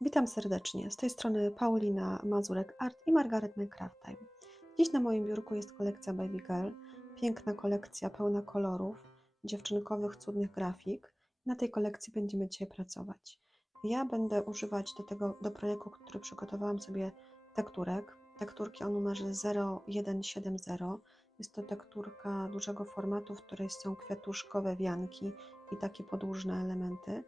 Witam serdecznie. Z tej strony Paulina Mazurek Art i Margaret Minecraft Time. Dziś na moim biurku jest kolekcja Baby Girl. Piękna kolekcja, pełna kolorów, dziewczynkowych, cudnych grafik. Na tej kolekcji będziemy dzisiaj pracować. Ja będę używać do tego, do projektu, który przygotowałam sobie tekturek. Tekturki o numerze 0170. Jest to tekturka dużego formatu, w której są kwiatuszkowe wianki i takie podłużne elementy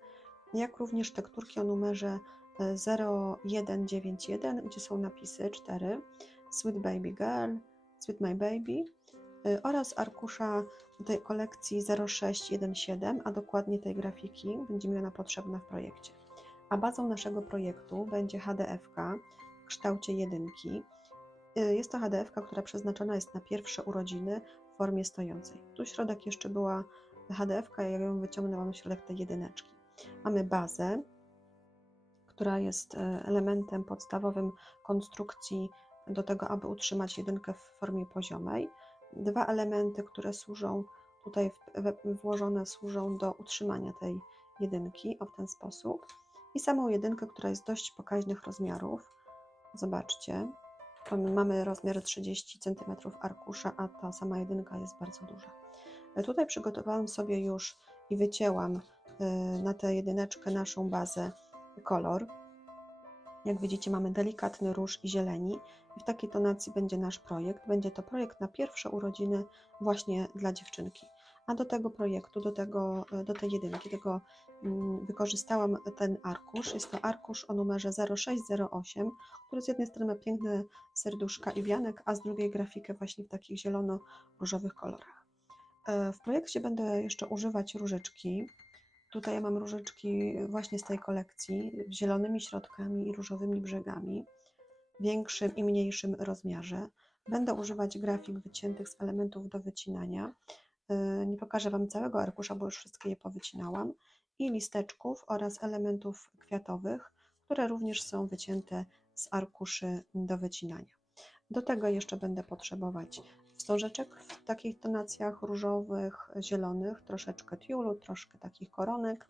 jak również tekturki o numerze 0191, gdzie są napisy 4, Sweet Baby Girl, Sweet My Baby y, oraz arkusza tej kolekcji 0617, a dokładnie tej grafiki będzie mi ona potrzebna w projekcie. A bazą naszego projektu będzie HDFK w kształcie jedynki. Y, Jest to HDFK, która przeznaczona jest na pierwsze urodziny w formie stojącej. Tu środek jeszcze była HDFK, ja ją wyciągnęłam środek tej jedyneczki. Mamy bazę, która jest e, elementem podstawowym konstrukcji do tego, aby utrzymać jedynkę w formie poziomej. Dwa elementy, które służą tutaj włożone, służą do utrzymania tej jedynki o w ten sposób. I samą jedynkę, która jest dość pokaźnych rozmiarów. Zobaczcie, mamy rozmiar 30 cm arkusza, a ta sama jedynka jest bardzo duża. E, tutaj przygotowałam sobie już i wycięłam e, na tę jedyneczkę naszą bazę kolor. Jak widzicie, mamy delikatny róż i zieleni i w takiej tonacji będzie nasz projekt. Będzie to projekt na pierwsze urodziny właśnie dla dziewczynki. A do tego projektu, do, tego, do tej jedynki, tego mm, wykorzystałam ten arkusz. Jest to arkusz o numerze 0608, który z jednej strony ma piękne serduszka i wianek, a z drugiej grafikę właśnie w takich zielono-różowych kolorach. E, w projekcie będę jeszcze używać różyczki Tutaj ja mam różyczki właśnie z tej kolekcji, z zielonymi środkami i różowymi brzegami, w większym i mniejszym rozmiarze. Będę używać grafik wyciętych z elementów do wycinania. Y, nie pokażę Wam całego arkusza, bo już wszystkie je powycinałam. I listeczków oraz elementów kwiatowych, które również są wycięte z arkuszy do wycinania. Do tego jeszcze będę potrzebować wstążeczek w takich tonacjach różowych, zielonych, troszeczkę tiulu, troszkę takich koronek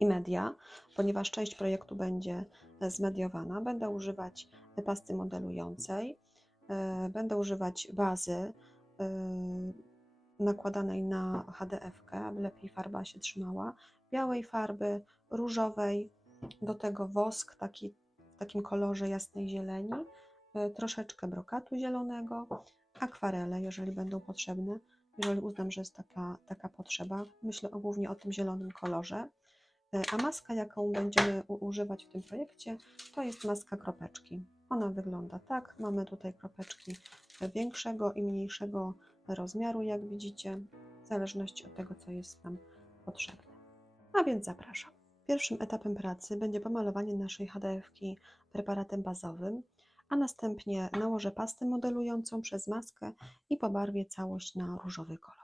i media, ponieważ część projektu będzie zmediowana. Będę używać pasty modelującej, e, będę używać bazy e, nakładanej na HDF, aby lepiej farba się trzymała, białej farby, różowej, do tego wosk taki, w takim kolorze jasnej zieleni, e, troszeczkę brokatu zielonego, akwarele, jeżeli będą potrzebne, jeżeli uznam, że jest taka, taka potrzeba. Myślę głównie o tym zielonym kolorze. E, a maska, jaką będziemy używać w tym projekcie, to jest maska kropeczki. Ona wygląda tak. Mamy tutaj kropeczki większego i mniejszego rozmiaru, jak widzicie, w zależności od tego, co jest nam potrzebne. A więc zapraszam. Pierwszym etapem pracy będzie pomalowanie naszej HDF-ki preparatem bazowym a następnie nałożę pastę modelującą przez maskę i pobarwię całość na różowy kolor.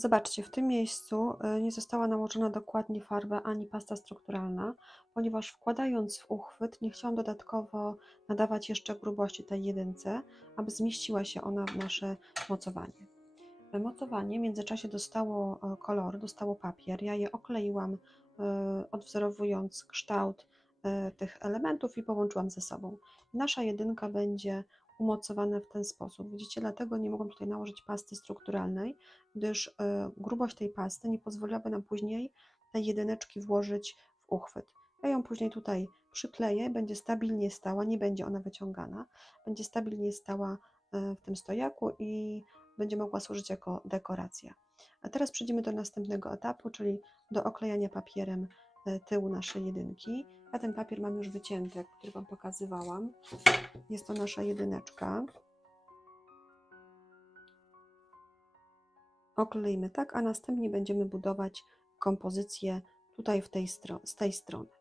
Zobaczcie, w tym miejscu y, nie została nałożona dokładnie farba ani pasta strukturalna, ponieważ wkładając w uchwyt nie chciałam dodatkowo nadawać jeszcze grubości tej jedynce, aby zmieściła się ona w nasze mocowanie. Mocowanie w międzyczasie dostało e, kolor, dostało papier. Ja je okleiłam, e, odwzorowując kształt e, tych elementów i połączyłam ze sobą. Nasza jedynka będzie umocowane w ten sposób. Widzicie, dlatego nie mogłam tutaj nałożyć pasty strukturalnej, gdyż e, grubość tej pasty nie pozwoliłaby nam później tej jedyneczki włożyć w uchwyt. Ja ją później tutaj przykleję, będzie stabilnie stała, nie będzie ona wyciągana, będzie stabilnie stała e, w tym stojaku i będzie mogła służyć jako dekoracja. A teraz przejdziemy do następnego etapu, czyli do oklejania papierem tyłu naszej jedynki. Ja ten papier mam już wycięty, który Wam pokazywałam. Jest to nasza jedyneczka. Okleimy tak, a następnie będziemy budować kompozycję tutaj w tej z tej strony.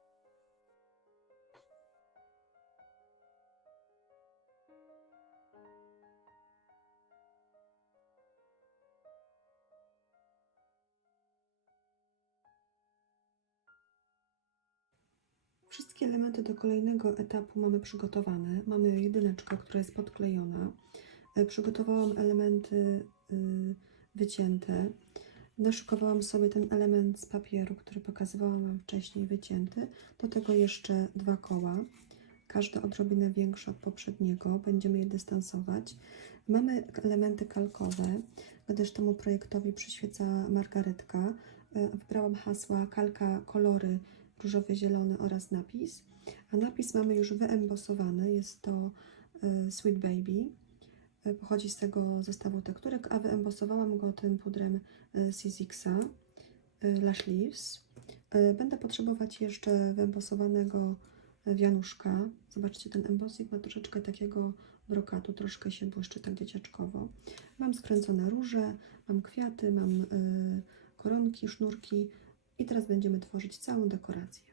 Wszystkie elementy do kolejnego etapu mamy przygotowane. Mamy jedyneczkę, która jest podklejona. E, Przygotowałam elementy y, wycięte. Naszykowałam sobie ten element z papieru, który pokazywałam Wam wcześniej, wycięty. Do tego jeszcze dwa koła, każde odrobinę większe od poprzedniego. Będziemy je dystansować. Mamy elementy kalkowe, gdyż temu projektowi przyświeca margaretka. E, Wybrałam hasła kalka, kolory różowy, zielony oraz napis. A napis mamy już wyembosowany, jest to e, Sweet Baby. E, Pochodzi z tego zestawu tekturek, a wyembosowałam go tym pudrem e, Sizixa Lash Leaves. Będę potrzebować jeszcze wyembosowanego wianuszka. Zobaczcie, ten embosik ma troszeczkę takiego brokatu, troszkę się błyszczy tak dzieciaczkowo. Mam skręcone róże, mam kwiaty, mam koronki, sznurki i teraz będziemy tworzyć całą dekorację.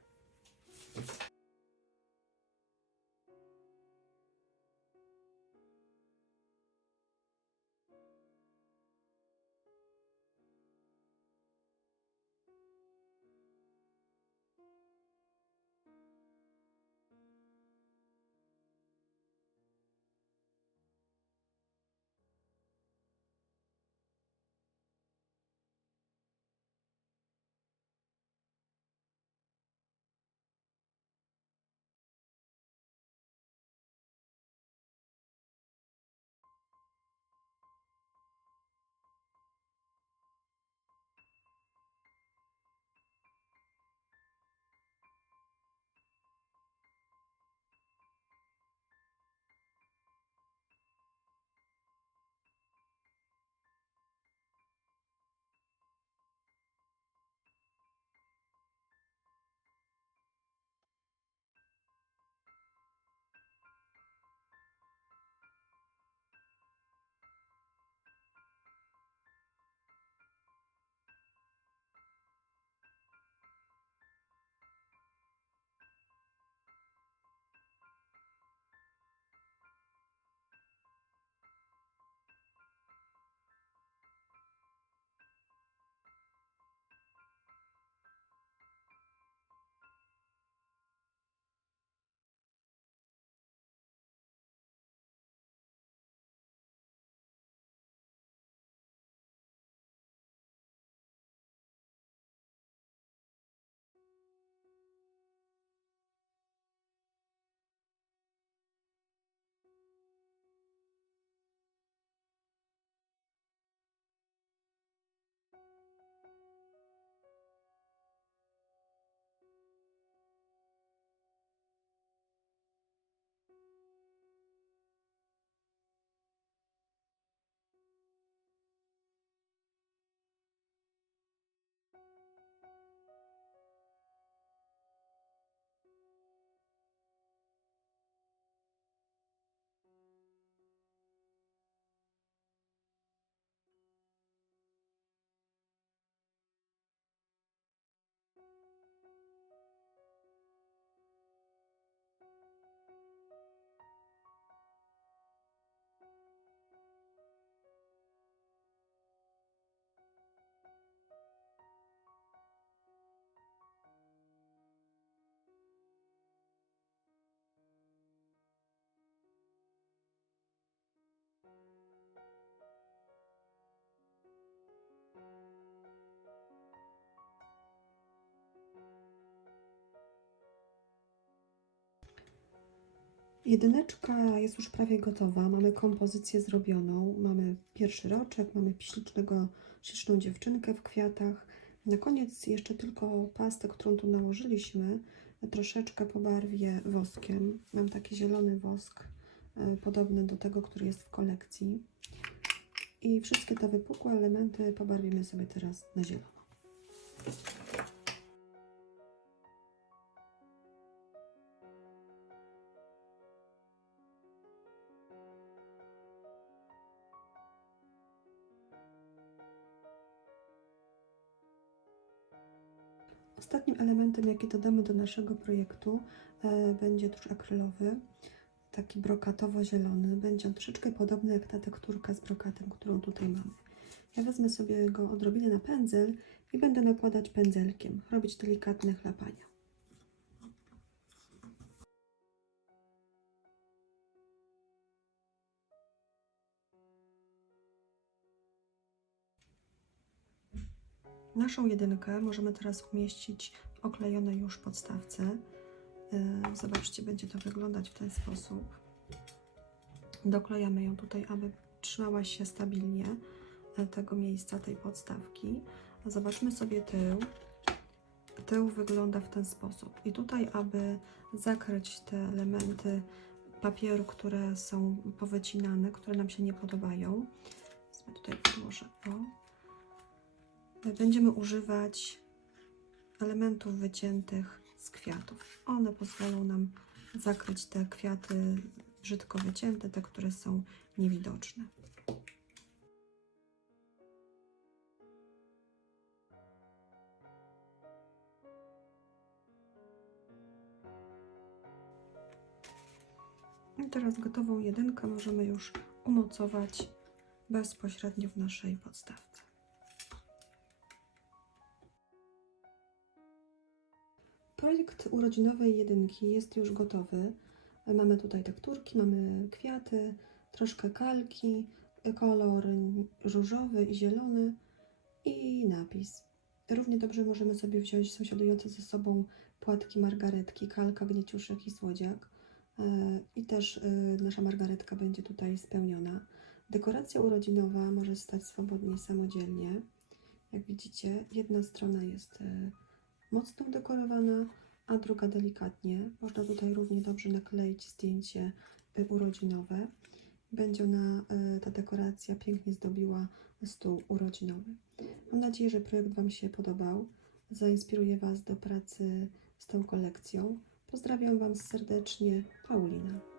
Jedyneczka jest już prawie gotowa. Mamy kompozycję zrobioną. Mamy pierwszy roczek, mamy ślicznego, śliczną dziewczynkę w kwiatach. Na koniec jeszcze tylko pastę, którą tu nałożyliśmy, troszeczkę pobarwię woskiem. Mam taki zielony wosk, e, podobny do tego, który jest w kolekcji. I wszystkie te wypukłe elementy pobarwimy sobie teraz na zielono. Elementem, jaki dodamy do naszego projektu, e, będzie tusz akrylowy, taki brokatowo-zielony. Będzie on troszeczkę podobny jak ta tekturka z brokatem, którą tutaj mamy. Ja wezmę sobie go odrobinę na pędzel i będę nakładać pędzelkiem, robić delikatne chlapania. Naszą jedynkę możemy teraz umieścić w oklejonej już podstawce. Yy, Zobaczcie, będzie to wyglądać w ten sposób. Doklejamy ją tutaj, aby trzymała się stabilnie e, tego miejsca, tej podstawki. Zobaczmy sobie tył. Tył wygląda w ten sposób. I tutaj, aby zakryć te elementy papieru, które są powycinane, które nam się nie podobają, tutaj podłożę o będziemy używać elementów wyciętych z kwiatów. One pozwolą nam zakryć te kwiaty brzydko wycięte, te, które są niewidoczne. I teraz gotową jedynkę możemy już umocować bezpośrednio w naszej podstawce. Projekt urodzinowej jedynki jest już gotowy. Mamy tutaj tekturki, mamy kwiaty, troszkę kalki, kolor różowy i zielony i napis. Równie dobrze możemy sobie wziąć sąsiadujące ze sobą płatki margaretki, kalka, gnieciuszek i słodziak. E, I też e, nasza margaretka będzie tutaj spełniona. Dekoracja urodzinowa może stać swobodnie samodzielnie. Jak widzicie, jedna strona jest e, mocno udekorowana, a druga delikatnie. Można tutaj równie dobrze nakleić zdjęcie y, urodzinowe. Będzie ona, y, ta dekoracja pięknie zdobiła stół urodzinowy. Mam nadzieję, że projekt Wam się podobał. Zainspiruje Was do pracy z tą kolekcją. Pozdrawiam Wam serdecznie, Paulina.